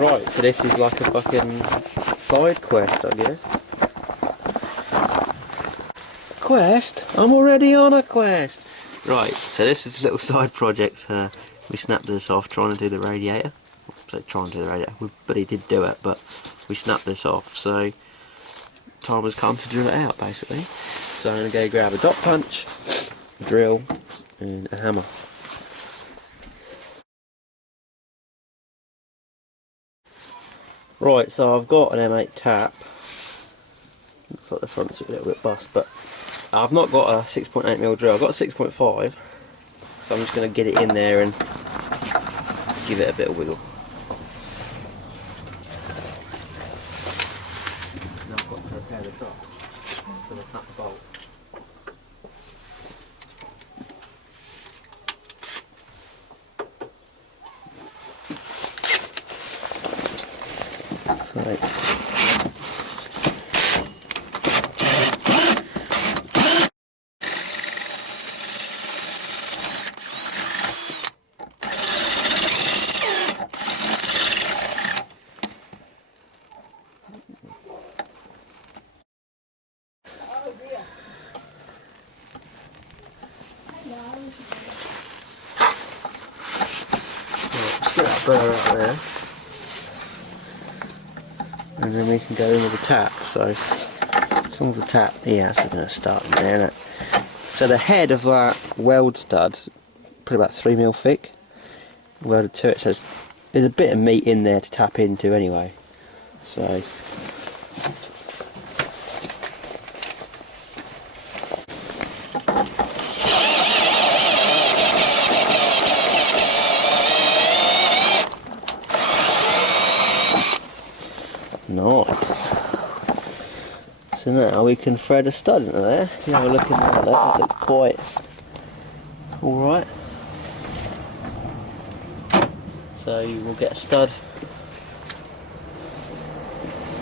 Right, so this is like a fucking side quest, I guess. Quest? I'm already on a quest! Right, so this is a little side project. We snapped this off trying to do the radiator. So trying to do the radiator, but he did do it, but we snapped this off, so time has come to drill it out basically. So I'm going to go grab a dot punch, a drill and a hammer. Right, so I've got an M8 tap. Looks like the front's a little bit bust, but I've not got a 6.8mm drill. I've got a 6.5, so I'm just going to get it in there and give it a bit of wiggle. Now I've got to repair the truck, so I snap the bolt. So just get that burr out there, and then we can go in with the tap. So as long as the tap, yeah, so we're going to start in there, innit? So the head of that weld stud, probably about 3mm thick, welded to it, so there's a bit of meat in there to tap into anyway. So nice. So now we can thread a stud into there. You have a look in there, that looks quite alright. So we'll get a stud.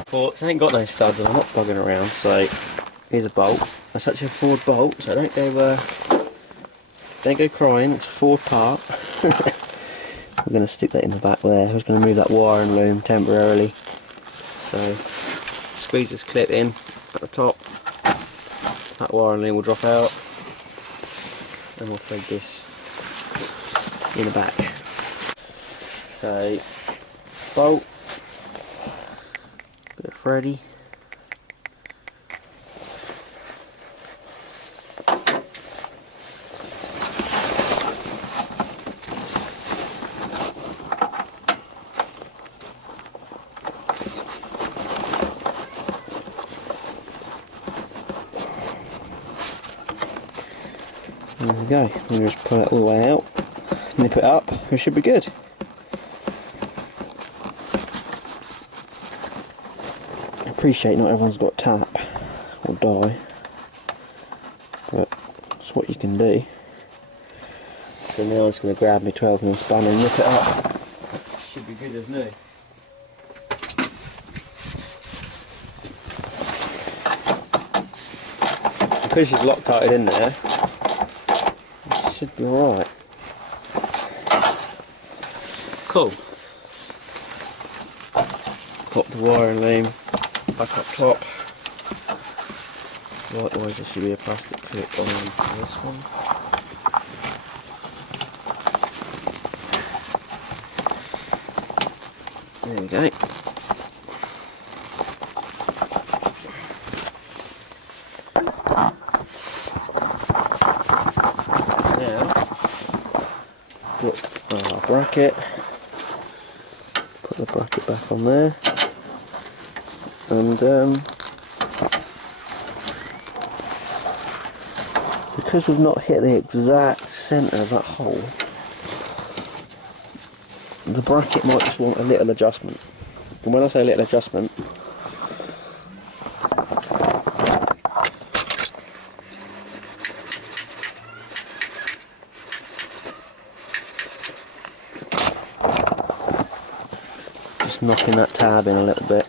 Ports, I ain't got no studs and I'm not bugging around, so here's a bolt. That's actually a forward bolt, so don't go crying, it's a forward part. We're going to stick that in the back there. I'm just going to move that wire and loom temporarily. So squeeze this clip in at the top, that wire and loom will drop out, and we'll thread this in the back. So bolt, bit of thready, there we go. We'll just pull it all the way out, nip it up, we should be good. I appreciate not everyone's got tap or die, but it's what you can do. So now I'm just going to grab my 12mm spanner and nip it up. Should be good as new. Because she's Loctited in there, it should be alright. Cool. Pop the wire and loom back up top. Likewise, there should be a plastic clip on this one. There we go. Now, put our bracket. Put the bracket back on there, and because we've not hit the exact centre of that hole, the bracket might just want a little adjustment. And when I say a little adjustment, just knocking that tab in a little bit.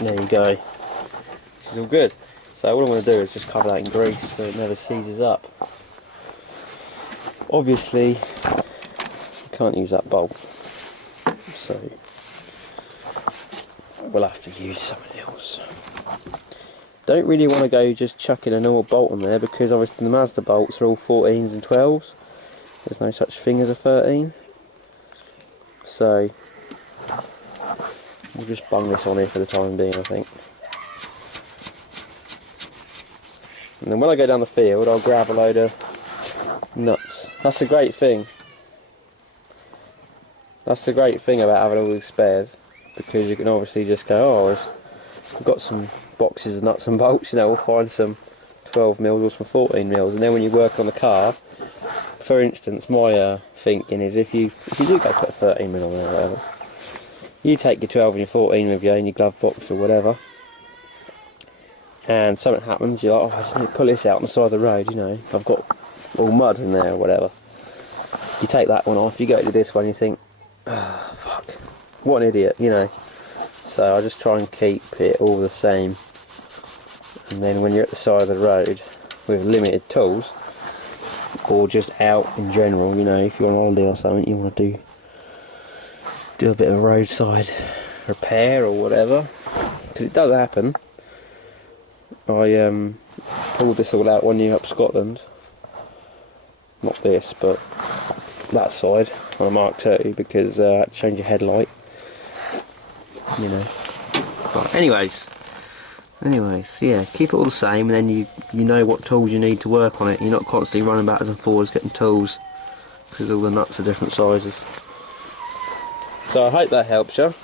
There you go. It's all good. So what I'm going to do is just cover that in grease so it never seizes up. Obviously, you can't use that bolt, so we'll have to use something else. Don't really want to go just chucking a normal bolt on there, because obviously the Mazda bolts are all 14s and 12s. There's no such thing as a 13. So we'll just bung this on here for the time being, I think. And then when I go down the field, I'll grab a load of nuts. That's the great thing. That's the great thing about having all these spares, because you can obviously just go, oh, I've got some boxes of nuts and bolts, you know, we'll find some 12mm or some 14mm, and then when you work on the car, for instance, my thinking is if you do go put a 13mm on there or whatever, you take your 12 and your 14 with you in your glove box or whatever, and something happens, you're like, oh, I just need to pull this out on the side of the road, you know, I've got all mud in there or whatever. You take that one off, you go to this one, you think, oh, fuck, what an idiot, you know. So I just try and keep it all the same, and then when you're at the side of the road with limited tools, or just out in general, you know, if you're on holiday or something, you want to do a bit of roadside repair or whatever, because it does happen. I pulled this all out one year up Scotland, not this, but that side on a Mark II, because I had to change a headlight, you know. But anyways, yeah, keep it all the same, and then you know what tools you need to work on it. You're not constantly running backwards and forwards getting tools, because all the nuts are different sizes. So I hope that helps you.